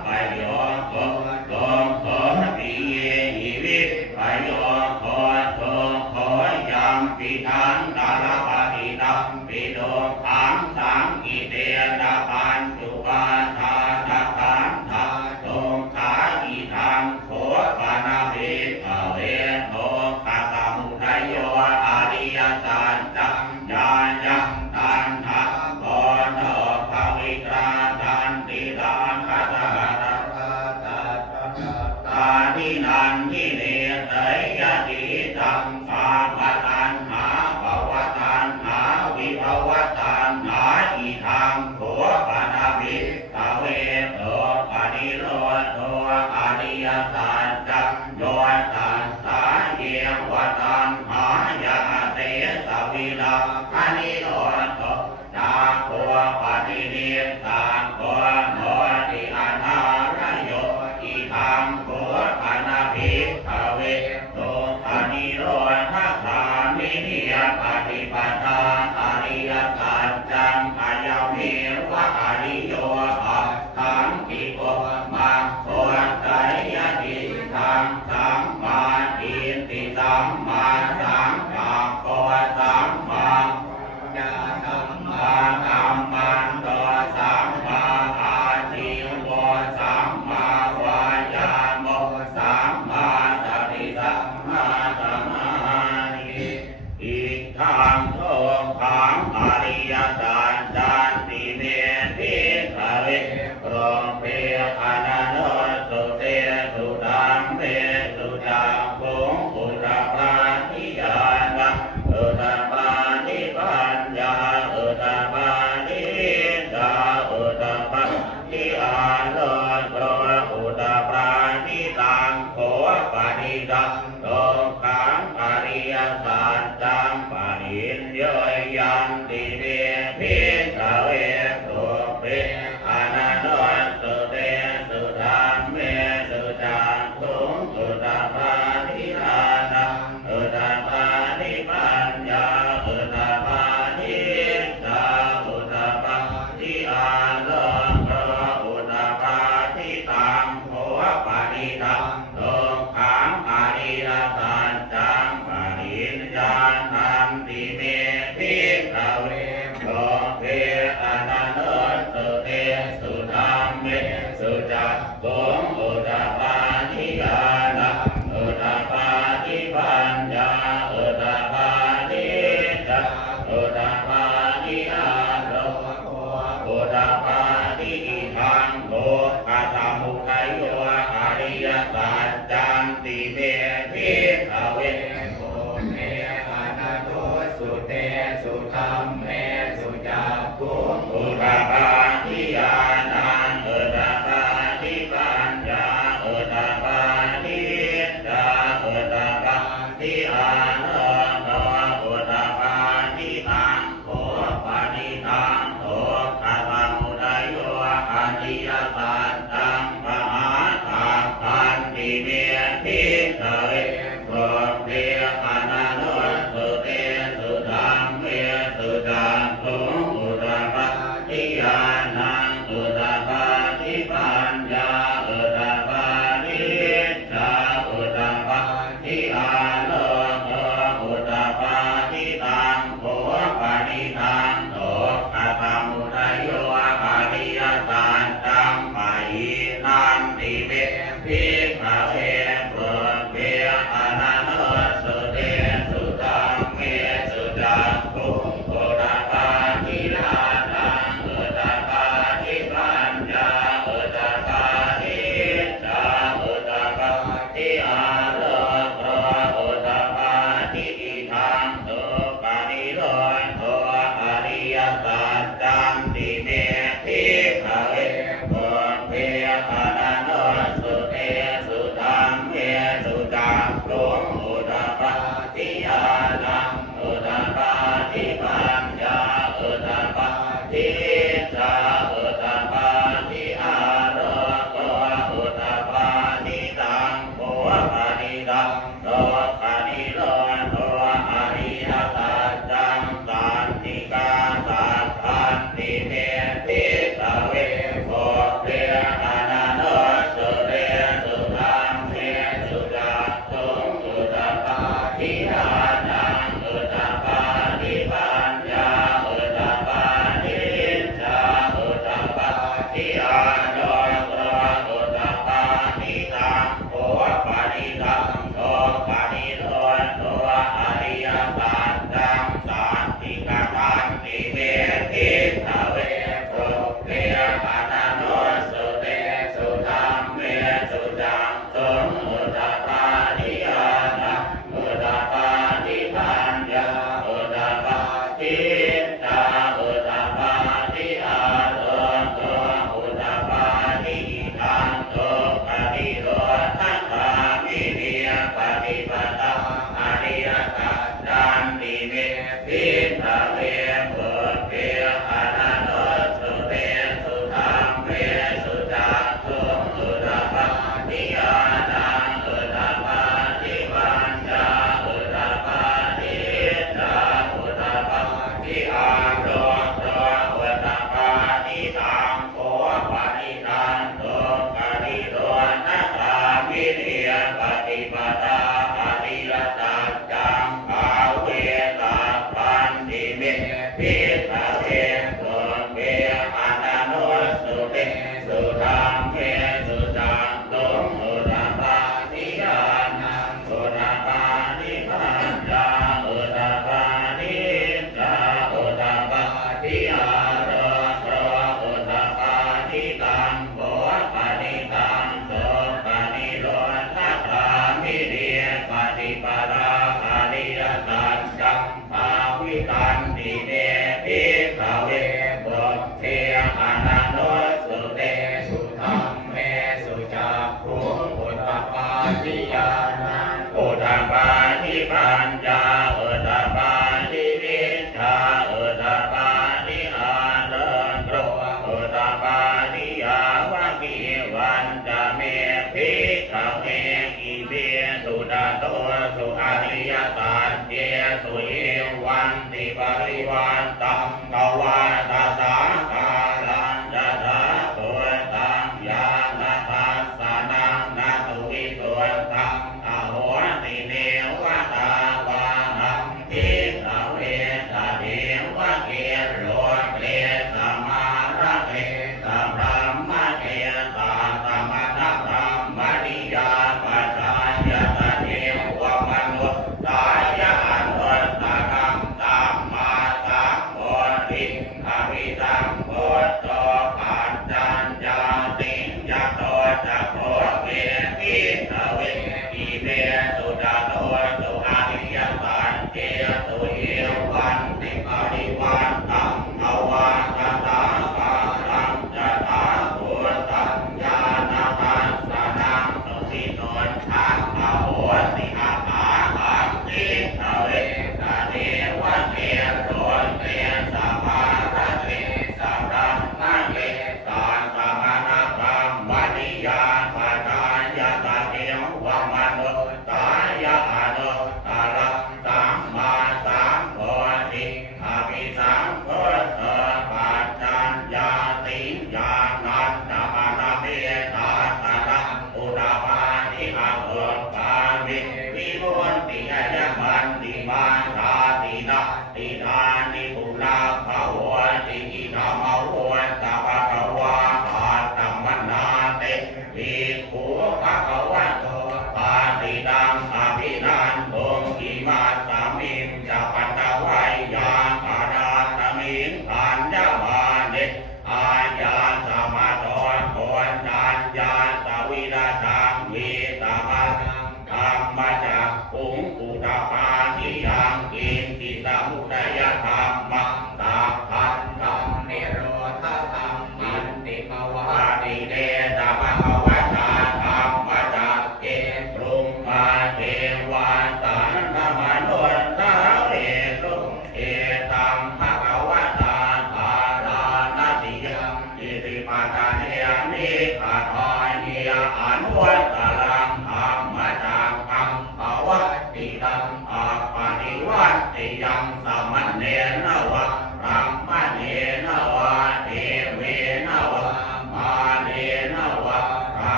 by the ิโรโตอริยสัจ ยาตาเอวังวามาโน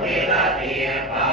ဝေကတိယပါ